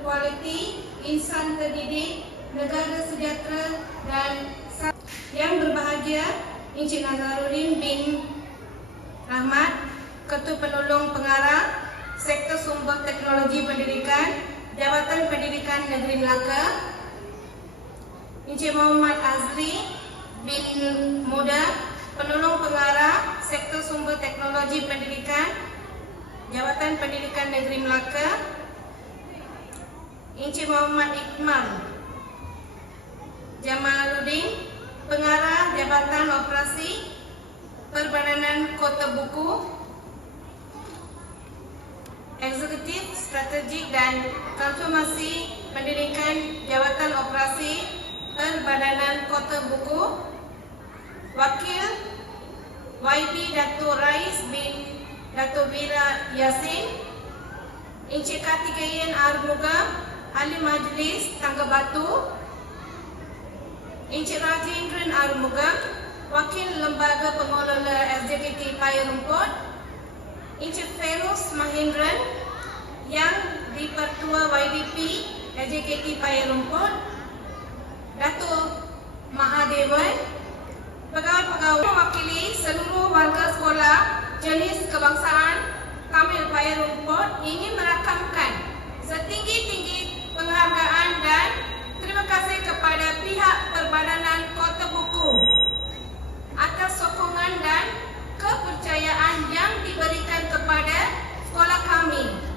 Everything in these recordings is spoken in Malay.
berkualiti, insan terdidik, negara sejahtera dan yang berbahagia Encik Nazaruddin bin Ahmad, Ketua Penolong Pengarah Sektor Sumber Teknologi Pendidikan Jabatan Pendidikan Negeri Melaka Encik Muhammad Azri bin Muda, Penolong Pengarah Sektor Sumber Teknologi Pendidikan Jabatan Pendidikan Negeri Melaka Encik Muhammad Iqmal. Jamaluddin Pengarah Jabatan Operasi Perbadanan Kota Buku Eksekutif Strategik dan Transformasi Pendidikan Jabatan Operasi Perbadanan Kota Buku Wakil YB Datuk Rais bin Datuk Vira Yasin Encik Kartikeyan Armuga Ahli Majlis Tangga Batu Encik Rajendran Armuga Wakil Lembaga Pengelola SJKT Paya Rumput Encik Feroz Mahindran Yang Dipertua YDP SJKT Paya Rumput Datuk Mahadewan Pegawai-pegawai mewakili seluruh warga sekolah jenis kebangsaan Kamil Paya Rumput ingin merakamkan sekolah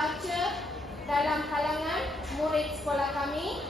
membaca dalam kalangan murid sekolah kami